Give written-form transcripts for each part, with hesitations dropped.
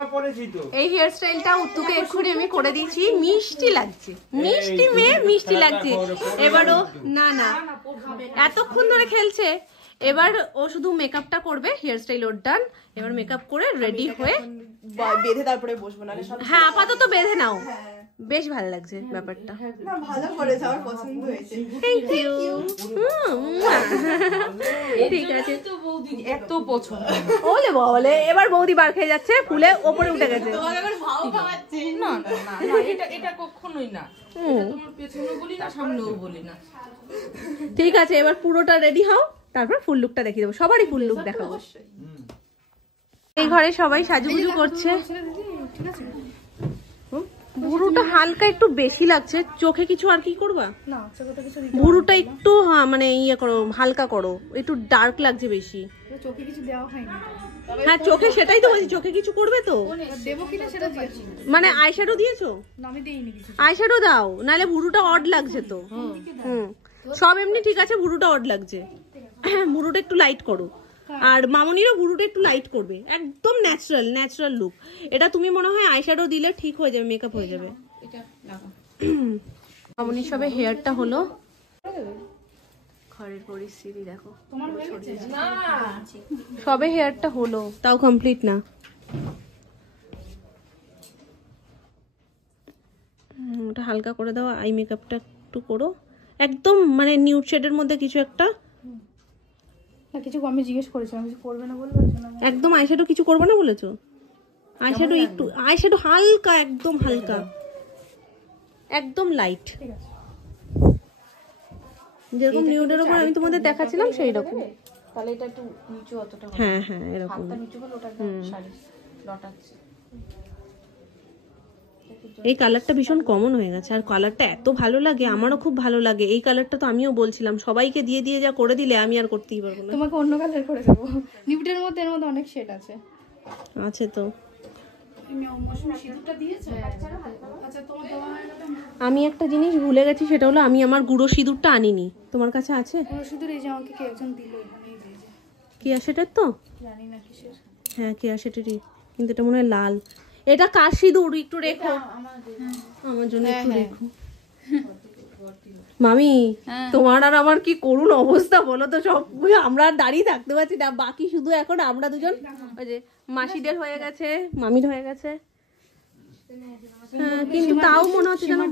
এই হেয়ার স্টাইলটা উত্তুকে এক্ষুনি আমি করে দিয়েছি, মিষ্টি লাগছে, মিষ্টি মেয়ে মিষ্টি লাগছে। এবারও না না এতক্ষণ ধরে খেলছে, এবার ও শুধু মেকআপটা করবে, হেয়ার স্টাইল ওর ডান। এবার মেকআপ করে রেডি হয়ে বেঁধে তারপরে বসবো না। হ্যাঁ আপাতত বেঁধে নাও, বেশ ভালো লাগছে ব্যাপারটা। না ভালো করেছে, আমার পছন্দ হয়েছে। Thank you. ঠিক আছে তো বৌদি এত পছন্দ। ওলে বলে এবার বৌদি বার খেয়ে যাচ্ছে, ফুলে ওপরে উঠে গেছে। না না না এটা এটা কখনোই না, এটা তোমার পেছনে বলি না সামনেও বলি না। ঠিক আছে এবার পুরোটা রেডি হও, তারপর ফুল লুকটা দেখিয়ে দেবো, সবারই ফুল লুক দেখাবো। এই ঘরে সবাই সাজুগুজু করছে। ভুরুটা হালকা একটু বেশি লাগছে, চোখে কিছু আর কি করবা? ভুরুটা একটু মানে ইয়ে করো, হালকা করো, একটু ডার্ক লাগছে বেশি। চোখে কিছু দেওয়া হয়নি। হ্যাঁ চোখে, সেটাই তো বলছি, চোখে কিছু করবে তো? দেবো কিনা সেটা দিয়েছি। মানে আইশ্যাডো দিয়েছো? না আমি দেইনি কিছু। আইশ্যাডো দাও, নাহলে ভুরুটা অড লাগছে তো। সব এমনি ঠিক আছে, ভুরুটা অড লাগছে। ভুরুটা একটু লাইট করো, আর মামনিরও ভুরুটা একটু লাইট করবে, একদম ন্যাচারাল ন্যাচারাল লুক। এটা তুমি মনে হয় আইশ্যাডো দিলে ঠিক হয়ে যাবে, মেকআপ হয়ে যাবে। মামনির সবে হেয়ারটা হলো, ঘরের পরিস্থিতি দেখো, সবে হেয়ারটা হলো, তাও কমপ্লিট না। ওটা হালকা করে দাও, আই মেকআপটা একটু করো, একদম মানে নিউড শেডের মধ্যে কিছু একটা। কিছু আমি জিজ্ঞেস করেছিলাম কিছু করবে না বলবো, একদম আইশ্যাডো কিছু করবে না বলেছো? আইশ্যাডো একটু, আইশ্যাডো হালকা, একদম হালকা, একদম লাইট, যেরকম নিউডের উপর আমি তোমাদের দেখাচ্ছিলাম সেই রকম। তাহলে এটা একটু নিচু, অতটা হ্যাঁ হ্যাঁ এরকম। হাতটা নিচু হলো, ওটা শাড়ি লটাচ্ছে। এই কালারটা ভীষণ কমন হয়ে গেছে, আর কালারটা এত ভালো লাগে, আমারও খুব ভালো লাগে এই কালারটা। তো আমিও বলছিলাম সবাইকে দিয়ে দিয়ে যা করে দিলে আমি আর করতেই পারবো না। তোমাকে অন্য কালার করে দেবো, নিউডের মধ্যে এর মধ্যে অনেক শেড আছে। আছে তো। আমি একটা জিনিস ভুলে গেছি, সেটা হলো আমি আমার গুঁড়ো সিঁদুরটা আনিনি। তোমার কাছে আছে? গুঁড়ো সিঁদুর এই যে আমাকে কে একজন দিল, এখানেই দিয়েছে। কেয়া সেটার তো? জানি না কিসের। হ্যাঁ কেয়া সেটারই, কিন্তু এটা মনে হয় লাল। এটা কার সিঁদুর? একটু রেখো আমার জন্য, একটু রেখো। মামি তোমার আর আমার কি করুণ অবস্থা বলো তো, সব আমরা আর দাঁড়িয়ে থাকতে পারছি না, বাকি শুধু এখন আমরা দুজন। ওই যে মাসিদের হয়ে গেছে, মামির হয়ে গেছে। হ্যাঁ কিন্তু তাও মনে হচ্ছে যেন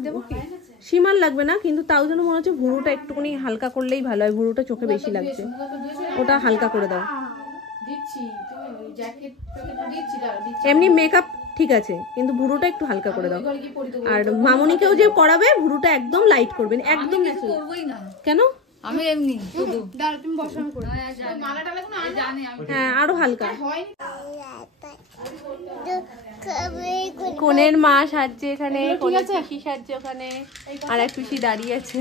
সীমার লাগবে না, কিন্তু তাও যেন মনে হচ্ছে ভুরুটা একটুখানি হালকা করলেই ভালো হয়, ভুরুটা চোখে বেশি লাগছে, ওটা হালকা করে দাও। এমনি মেকআপ ঠিক আছে, কিন্তু ভুরুটা একটু হালকা করে দাও। আর মামনিকেও যে করাবে ভুরুটা একদম লাইট করবেন, একদম করবই না। কেন? আমি এমনি শুধু দাঁড়া তুমি বসো, আমি করে মালাটা লাগুন, আমি জানি আমি হ্যাঁ আরো হালকা। কোনের মা সাজছে এখানে, ঠিক আছে পিসি সাজছে ওখানে, আর এক পিসি দাঁড়িয়ে আছে।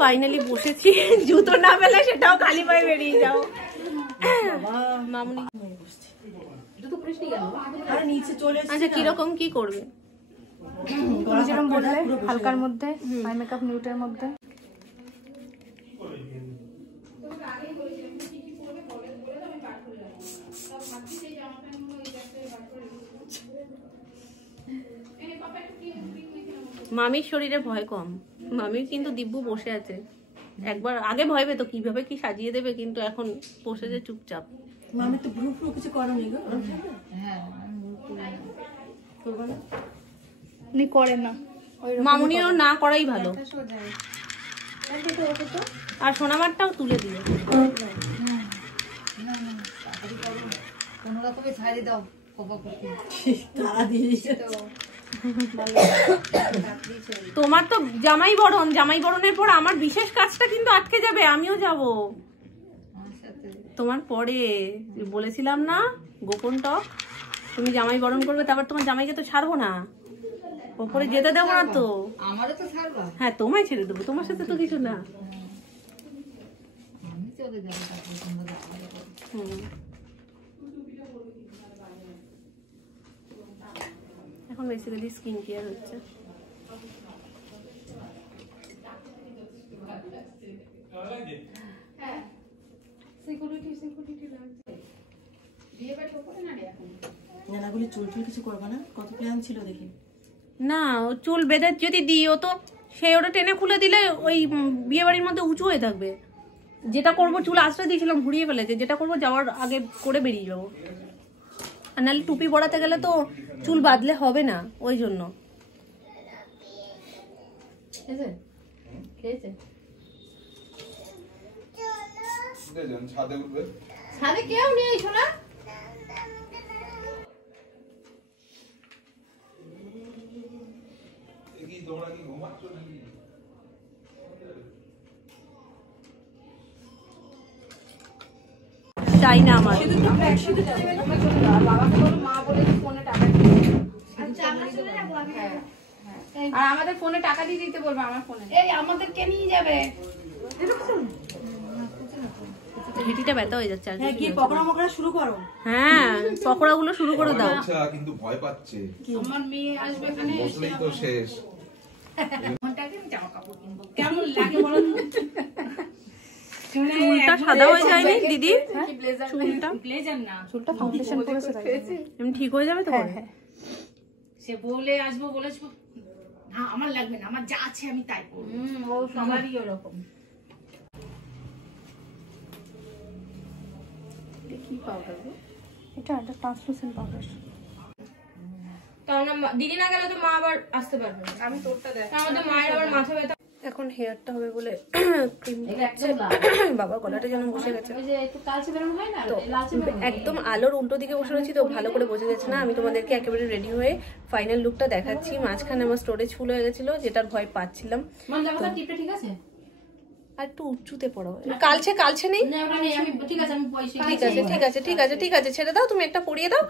ফাইনালি বসেছি, জুতো না পেলে সেটাও খালি পায়ে বেরিয়ে যাও। মামনি আচ্ছা কিরকম কি করবে? তুমি যেরকম বললে হালকার মধ্যে, আই মেকআপ নিউডের মধ্যে। মামির শরীরে ভয় কম, মামির কিন্তু দিব্যু বসে আছে। একবার আগে ভয় পেতো কিভাবে কি সাজিয়ে দেবে, কিন্তু এখন বসেছে চুপচাপ। মামি তো ভ্রু ফ্রু কিছু করো নি গো? হ্যাঁ করবো না, উনি করেন না, মামুনিরও না করাই ভালো। আর সোনামারটাও তুলে দিও, কোনো রকমে ছাড়িয়ে দাও, কপা করতে তারা দিয়েছে তো। তোমার তো জামাই বরণ, জামাই বরণের পর আমার বিশেষ কাজটা কিন্তু আটকে যাবে, আমিও যাব তোমার পরে। বলেছিলাম না গোপন টক, তুমি জামাই বরণ করবে, তারপর তোমার জামাইকে তো ছাড়বো না, ওপরে যেতে দেবো না তো। আমারও তো ছাড়বা? হ্যাঁ তোমায় ছেড়ে দেবো, তোমার সাথে তো কিছু না। আমি তো এখন বেসিক্যালি স্কিন কেয়ার হচ্ছে। নানাগুলি চুল টুল কিছু করবে না? কত প্ল্যান ছিল দেখি। না ও চুল বেঁধে যদি দিই ও তো সেই ওটা টেনে খুলে দিলে ওই বিয়ে বাড়ির মধ্যে উঁচু হয়ে থাকবে। যেটা করবো চুল আশ্রয় দিয়েছিলাম ঘুরিয়ে ফেলেছে, যেটা করবো যাওয়ার আগে করে বেরিয়ে যাবো। আর নাহলে টুপি পরাতে গেলে তো চুল বাঁধলে হবে না, ওই জন্য। ছাদে কেউ নেই শোনা। চাই না আমার। আর আমাদের ফোনে টাকা দিয়ে দিতে বলবো। আমার ফোনে এই আমাদেরকে নিয়ে যাবে। ঘেটিটা ব্যথা হয়ে যাচ্ছে। হ্যাঁ, কি পকোড়া মকড়া শুরু করো। হ্যাঁ, পকোড়া গুলো শুরু করে দাও। কিন্তু ভয় পাচ্ছে। আমার মেয়ে আসবে এখানে, বসলেই তো শেষ। জামা কাপড় কিনবো। কেমন লাগে বলো? চুলটা সাদা হয়ে যায়নি দিদি? চুলটা ব্লেজার না, চুলটা ফাউন্ডেশন করেছে এমনি ঠিক হয়ে যাবে তো? সে বলে আসবো বলেছো না, আমার লাগবে না, আমার যা আছে আমি তাই করবো। ও সবারই ওরকম। কি পাউডার? এটা একটা ট্রান্সলুসেন্ট পাউডার। কারণ দিদি না গেলে তো মা আবার আসতে পারবে না। আমি তোরটা দেখ, আমাদের মায়ের আবার মাথা ব্যথা। এখন হেয়ারটা হবে বলে ক্রিম বাবা গলাটা যেন বসে গেছে। তো একদম আলোর উল্টো দিকে বসে রয়েছি তো ভালো করে বোঝা যাচ্ছে না। আমি তোমাদেরকে একেবারে রেডি হয়ে ফাইনাল লুকটা দেখাচ্ছি। মাঝখানে আমার স্টোরেজ ফুল হয়ে গেছিল, যেটার ভয় পাচ্ছিলাম। ঠিক আছে, আর একটু উঁচুতে পড়ো। কালছে নেই? ঠিক আছে ছেড়ে দাও, তুমি একটা পরিয়ে দাও,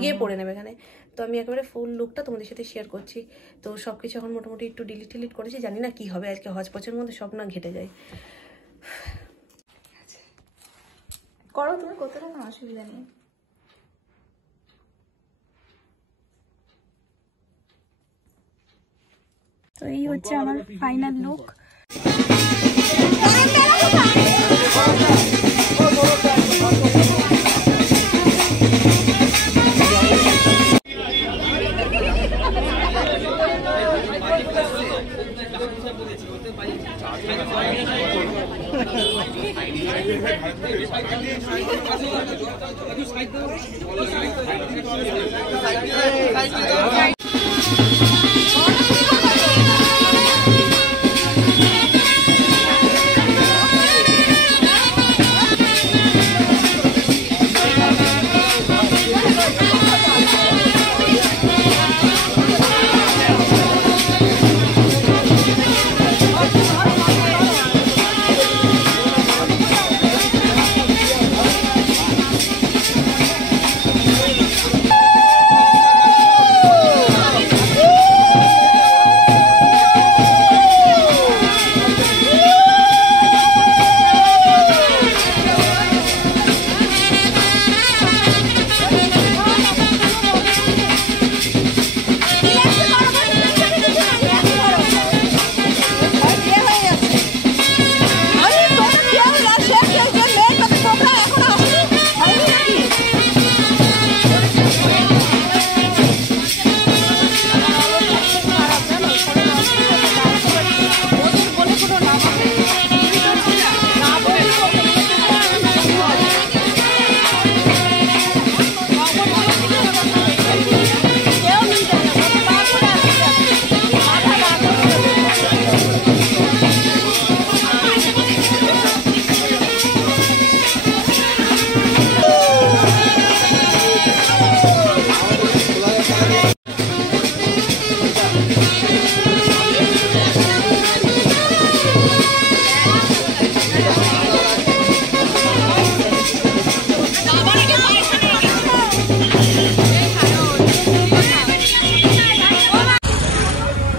গিয়ে পরে নেবে এখানে। তো আমি একেবারে ফুল লুকটা তোমাদের সাথে শেয়ার করছি। তো সবকিছু এখন মোটামুটি একটু ডিলিট করেছি, জানি না কি হবে আজকে। হজপচের মধ্যে সব না ঘেটে যায়। করো তুমি, কতটা না অসুবিধা নেই। তো এই হচ্ছে আমার ফাইনাল লুক।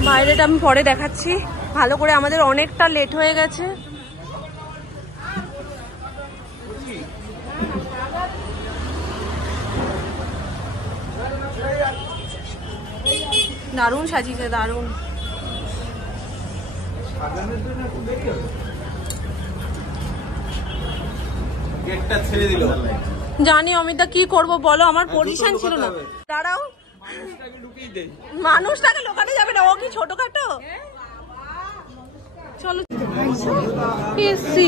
বাইরেটা আমি পরে দেখাচ্ছি ভালো করে। আমাদের অনেকটা লেট হয়ে গেছে। দারুণ সাজিয়েছে, দারুণ। গেটটা ছেড়ে দিল। জানি অমিতা কি করব বলো, আমার পজিশন ছিল না। দাঁড়াও, মানুষটাকে লোকাতে যাবে না, ও কি ছোটখাটো? চলো এসি।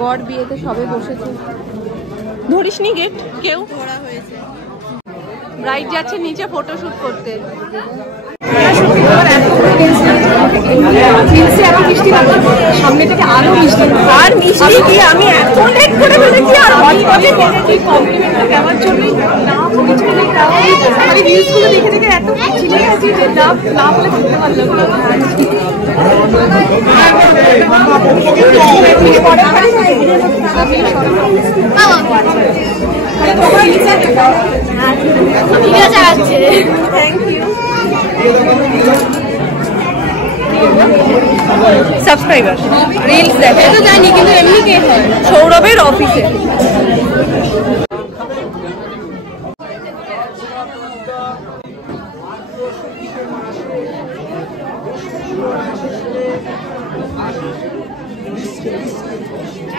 বর বিয়েতে সবে বসেছে। ধরিসনি গেট কেউ? ধরা হয়েছে। ব্রাইড যাচ্ছে নিচে ফটোশুট করতে। সামনে থেকে আরো মিষ্টি, আর মিষ্টি কি আমি এত লেট করে ফেলেছি, আর হটপটে কিনেছি কমপ্লিমেন্টটা দেওয়ার জন্যই। না কিছু নেই, তাও আমি রিলসগুলো দেখে দেখে এত চিনে গেছি যে না বলে থাকতে পারলাম না। Thank you. সাবস্ক্রাইবার রিলস দেখে তো জানি, কিন্তু এমনি কে হয়? সৌরভের অফিসে।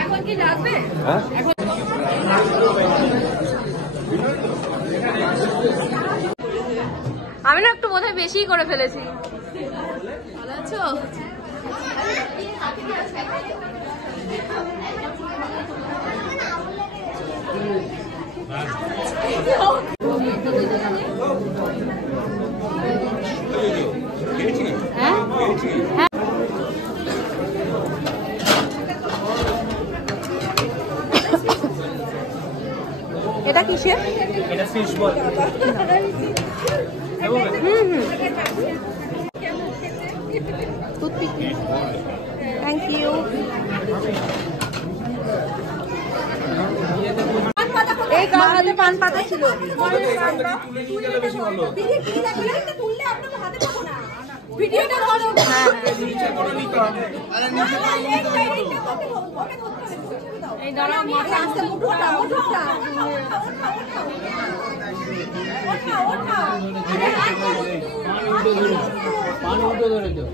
এখন কি লাগবে? আমি না একটু বোধহয় বেশি করে ফেলেছি। ভালো আছো? এটা কিসের? এটা ফিশ বল। Thank you. এই গাছে পান পাতা ছিল। ভিডিওটা করো। এই দাঁড়াও, মাথা আসতে মুঠোটা মুঠোটা পান উঠে ধরে তো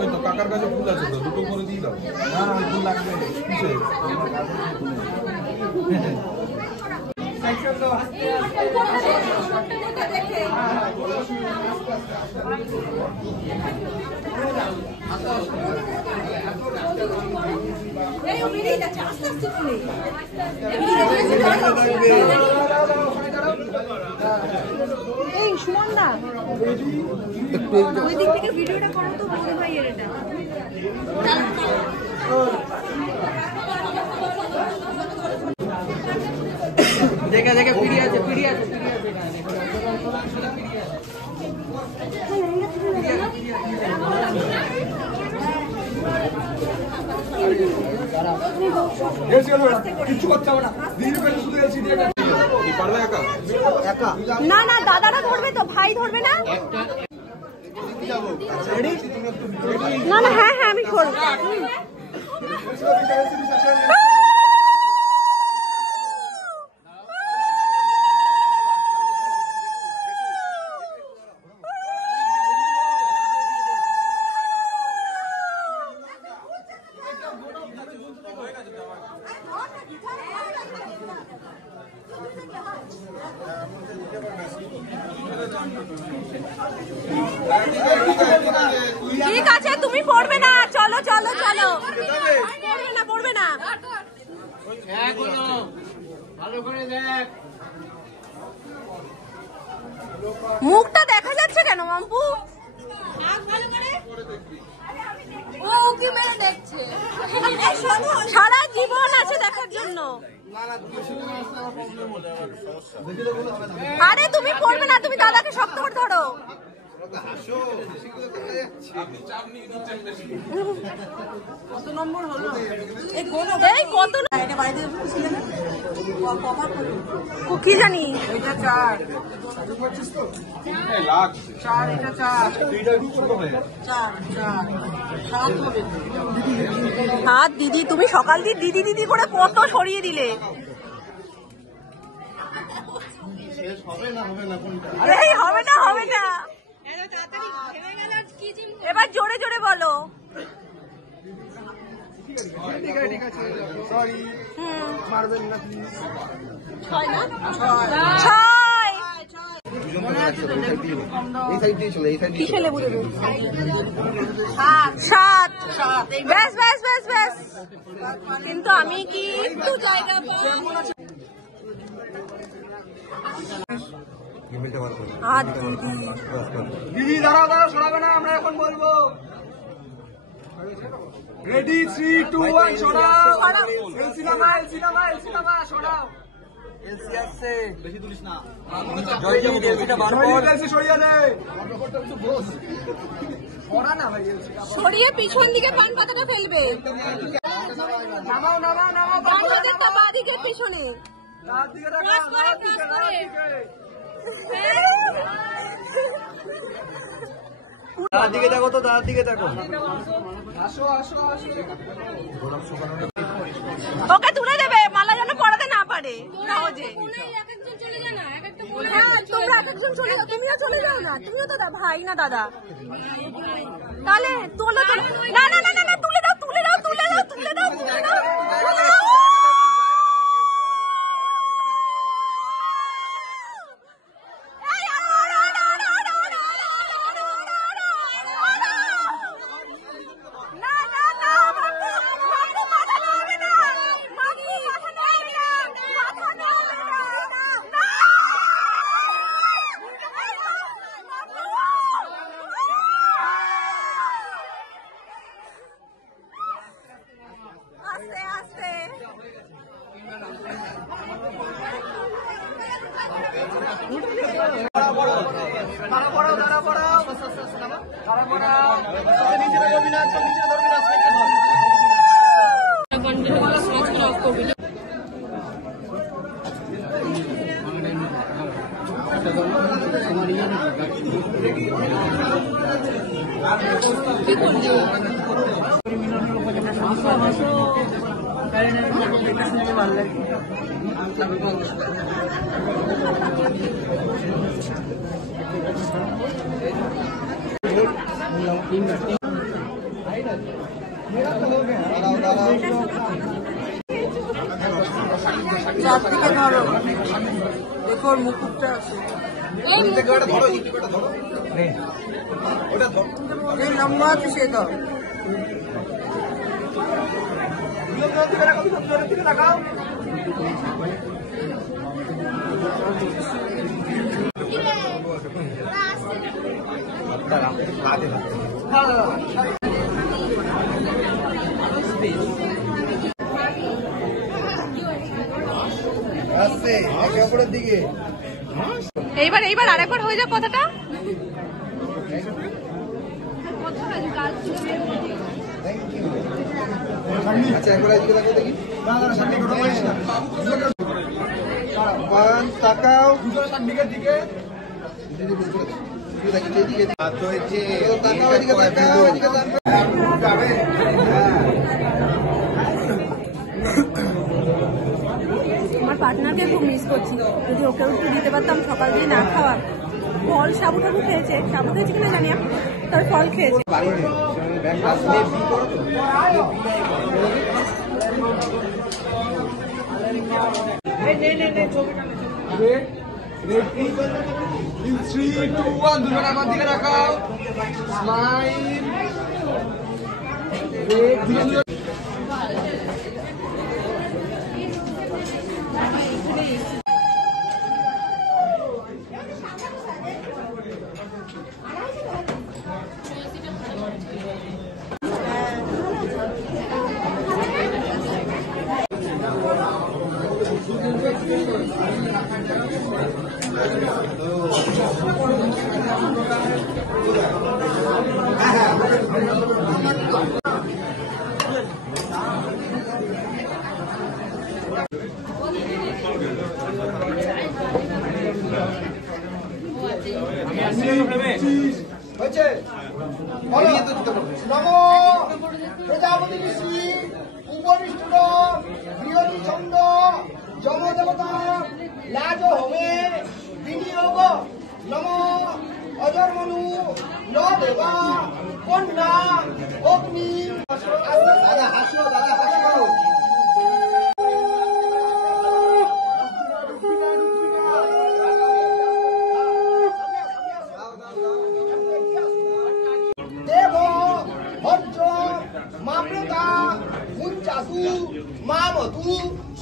ওই তো কাকার কাছে ফুল আছে তো, দুটো করে দিয়ে দাও। না না ফুল লাগবে কিসে? এই সুমন দা, ওই দিক থেকে ভিডিওটা করো তো, বড় ভাইয়ের এটা। দেখে দেখে ফিরে আছে, ফিরে আছে, কিছু করতে হবে না। পারবে একা? একা না না, দাদারা ধরবে তো, ভাই ধরবে না? না না, হ্যাঁ হ্যাঁ আমি করবো। ঠিক আছে, তুমি পড়বে না, চলো চলো চলো। পড়বে না, পড়বে না। ভালো করে দেখ। মুখটা দেখা যাচ্ছে কেন মাম্পু? সারা জীবন আছে দেখার জন্য। আরে তুমি পড়বে না, তুমি দাদাকে শক্ত করে ধরো। কত নম্বর হলো? এই কত এটা বাড়িতে ছিল না কভার করো কি জানি এটা 4 4 এটা 4 7 হবে। হাত দিদি তুমি সকাল দিয়ে দিদি দিদি করে কত সরিয়ে দিলে। এই হবে না হবে না, এবার জোরে জোরে বলো। ছয়। কিসে লেবু দেবো? 7। ব্যাস ব্যাস ব্যাস ব্যাস। কিন্তু আমি কি একটু জায়গা দিদি দাঁড়াও দাঁড়াও, সরাবে না, আমরা এখন বলবো। রেডি 3 2 1 সরাও। এলসি নামা সরাও। এলসি আসছে, বেশি তুলিস না। জয় দেব এলসিটা বার কর। এলসি সরিয়ে দে। সরা না ভাই, এলসি সরিয়ে পিছন দিকে পান পাতাটা ফেলবে। নামাও। ডান দিকেরটা বাঁ দিকের পিছনে। রাত দিকে রাখা, রাত দিকে। দাঁড়ার দিকে দেখো তো, দাঁড়ার দিকে দেখো। আসো। ওকে তুলে দেবে, মালা যেন পড়াতে না পারে সহজে। হ্যাঁ, তোমরা এক একজন চলে যাও, তুমিও চলে যাও না, তুমিও তো ভাই না দাদা। তাহলে তুলে না না না না, তুলে দাও। চারদিকে ধরো, দেখো ওর মুকুটটা আছে। যে লম্বা আছে সে ধর। এইবার আরেকবার হয়ে যাক কথাটা। তাকাও আমার পার্টনারকে খুব মিস করছি, যদি ওকেও একটু দিতে পারতাম সকাল দিয়ে না খাওয়া। ফল সাবু খেয়েছে, সাবু খেয়েছে কিনা জানি না, তবে ফল খেয়েছে। In 3 2 1 দুজন আমার দিকে রাখাও। স্মাইল। হয়েছে নমো প্রজাপতি ঋষি উপনিষ্ঠ বৃহতি ছন্দ যমদেবতা লাজ হোমে বিনিয়োগ নম অজর্মনু ন দেবা কন্যা অগ্নি দাদা হাসো দাদা হাসো দেব ভজ্র মামৃতা মুঞ্চাসু মামধু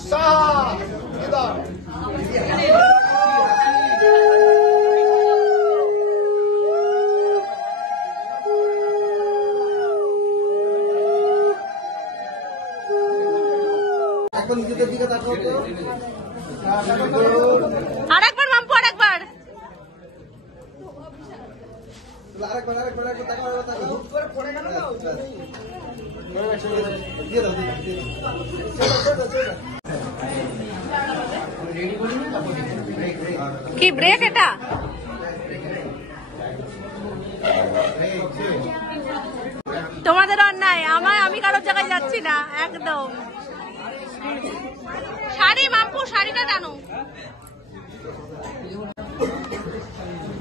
সাহা এখন নিজেদের দিকে তাকাও তো আরেকবার মাম্পু আরেকবার আরেকবার তাকাও হুট করে পড়ে গেল না দিয়ে দাও কি ব্রেক এটা? তোমাদের অন্যায়, আমি কারোর জায়গায় যাচ্ছি না একদম। শাড়ি মাম্পু, শাড়িটা টানো।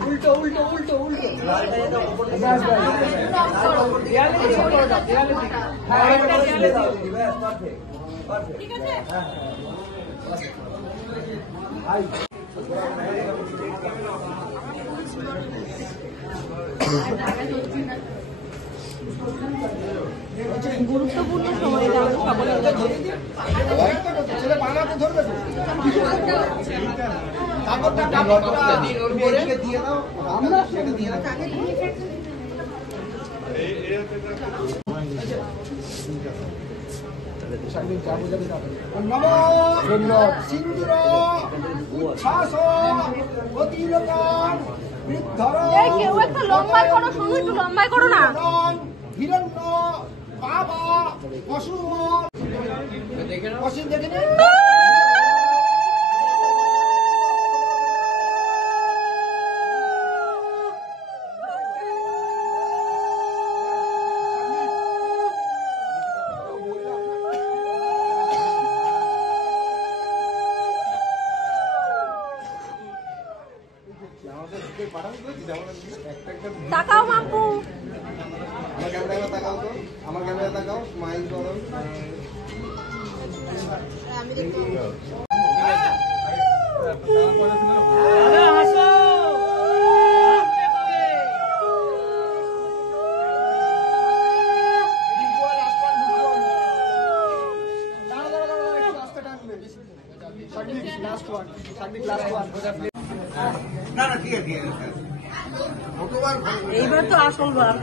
উল্টো উল্টো উল্টো উল্টো ঠিক আছে। গুরুত্বপূর্ণ সময় ছেলে বানাতে ধরবে দিয়ে দাও আমরা দিয়ে দাও নমো সিন্দুর উচ্ছ্বাস অতিলোকান বৃদ্ধর কেউ একটা লম্বাই করো, শুধু একটু লম্বাই করো না। হিরণ্য বাবা অশুভ অসীম দেখে নে তাকাও মাম্পু। আমার ক্যামেরা তাকাও তো, আমার ক্যামেরা তাকাও, স্মাইল করো। না না ঠিক আছে এইবার তো আসল বার।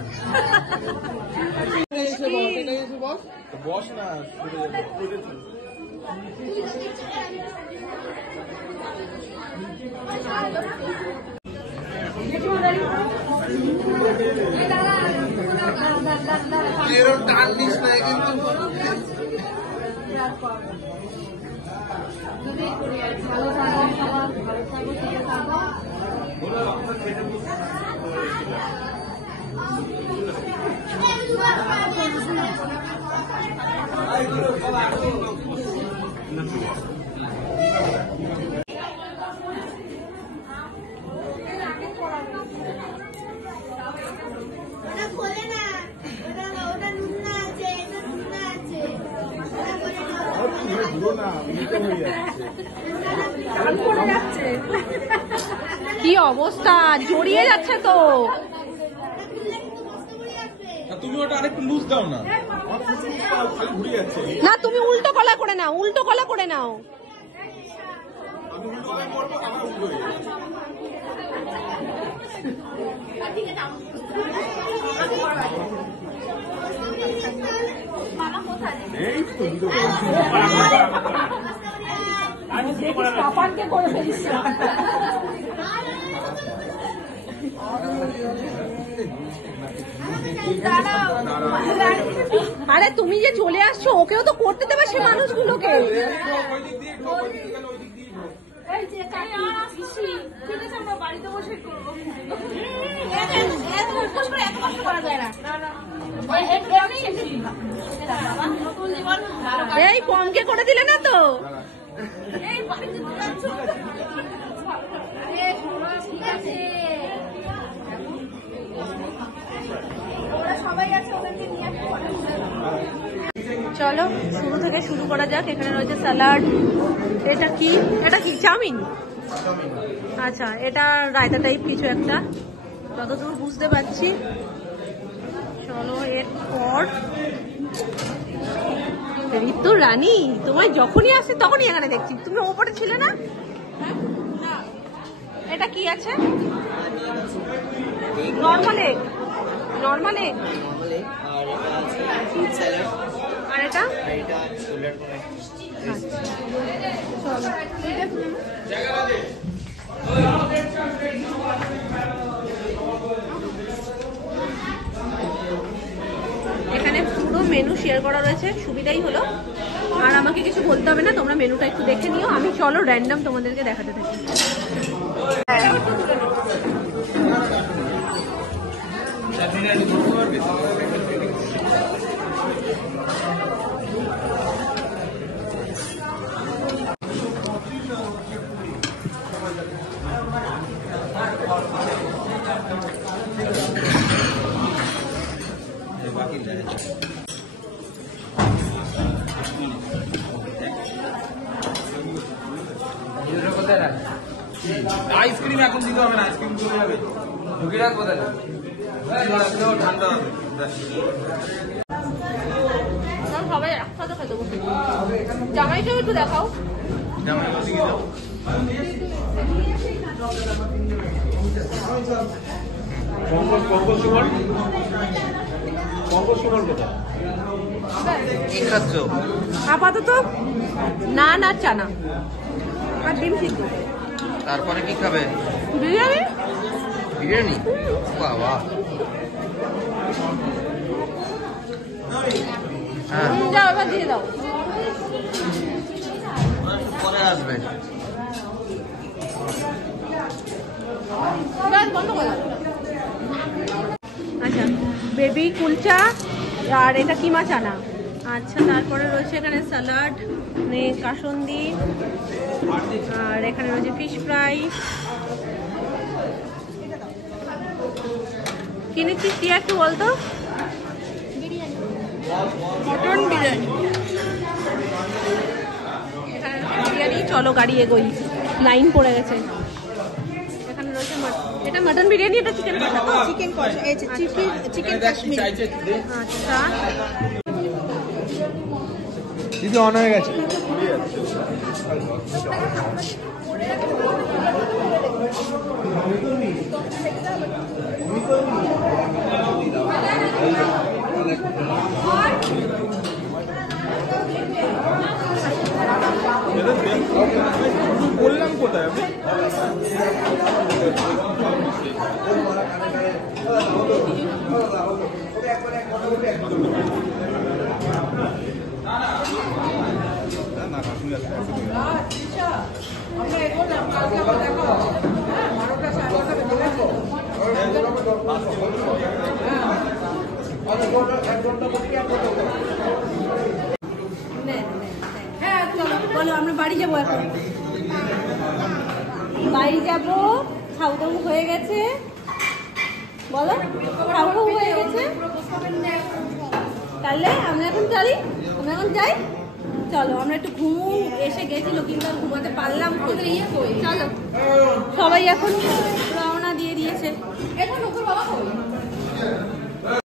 বস না টান দিস না কিন্তু কি অবস্থা, জড়িয়ে যাচ্ছে তো। তুমি ওটা আরেকটু লুজ দাও না, খালি ঘুরে যাচ্ছে। না তুমি উল্টো কলা করে নাও, উল্টো কলা করে নাও। আমি উল্টো করে করবো, আমার উল্টো হয়ে যাচ্ছে। এই তো দুটো পাপানকে করে ফেলিস। আরে তুমি যে চলে আসছো, ওকেও তো করতে দেবে সে মানুষগুলোকে। এই যে কাকি পিসি ঠিক আছে আমরা বাড়িতে বসে করবো এত উপোস করে এত কষ্ট করা যায় না নতুন জীবন ভালো এই কমকে করে দিলে না তো? এই বাড়িতে যাচ্ছ ঠিক আছে ওরা সবাই আছে ওদেরকে নিয়ে চলো শুরু থেকে শুরু করা যাক। এখানে রয়েছে স্যালাড, এটা কি চাউমিন? আচ্ছা, এটা রায়তা টাইপ কিছু একটা, যতদূর বুঝতে পারছি। চলো এরপর ঋতু রানী, তোমায় যখনই আসে তখনই এখানে দেখছি। তুমি ওপরে ছিলে না? এটা কি আছে? Normal egg, normal egg. আর এটা এখানে পুরো মেনু শেয়ার করা রয়েছে, সুবিধাই হলো। আর আমাকে কিছু বলতে হবে না, তোমরা মেনুটা একটু দেখে নিও। আমি চলো র্যান্ডম তোমাদেরকে দেখাতে থাকি। আইসক্রিম এখন দিতে হবে না, আইসক্রিম চলে যাবে, ঢুকে রাখবো তাহলে ঠান্ডা হবে। সবাই একসাথে খেতে বসে। জামাইটাও একটু দেখাও। আপাতত নান আর চানা আর ডিম সিদ্ধ। তারপরে কি খাবে? বিরিয়ানি। বিরিয়ানি? বাবা, হ্যাঁ যাও এবার দিয়ে দাও। পরে আসবে। বন্ধ করে দাও। আচ্ছা, বেবি কুলচা আর এটা কিমা চানা। আচ্ছা, তারপরে রয়েছে এখানে স্যালাড, কাসুন্দি, আর এখানে রয়েছে ফিশ ফ্রাই। কিনেছিস তুই একটু বলতো? মটন বিরিয়ানি। এখানে রয়েছে বিরিয়ানি। চলো গাড়ি এগোই, লাইন পড়ে গেছে। এখানে রয়েছে এটা মটন বিরিয়ানি, এটা চিকেন কষা। চিকেন কষা, এই যে চিকেন কাশ্মীরি। আচ্ছা, দিদি অন হয়ে গেছে। বললাম কোথায় আমি? হ্যাঁ চলো, বলো আমরা বাড়ি যাবো এখন। বাড়ি যাবো, খাওয়া হয়ে গেছে। বলো, খাওয়া হয়ে গেছে, তাহলে আমরা এখন চলি। আমরা এখন যাই, চলো। আমরা একটু এসে গেছিল কিন্তু ঘুমাতে পারলাম। চলো, সবাই এখন রওনা দিয়ে দিয়েছে। এখন ওপর বাবা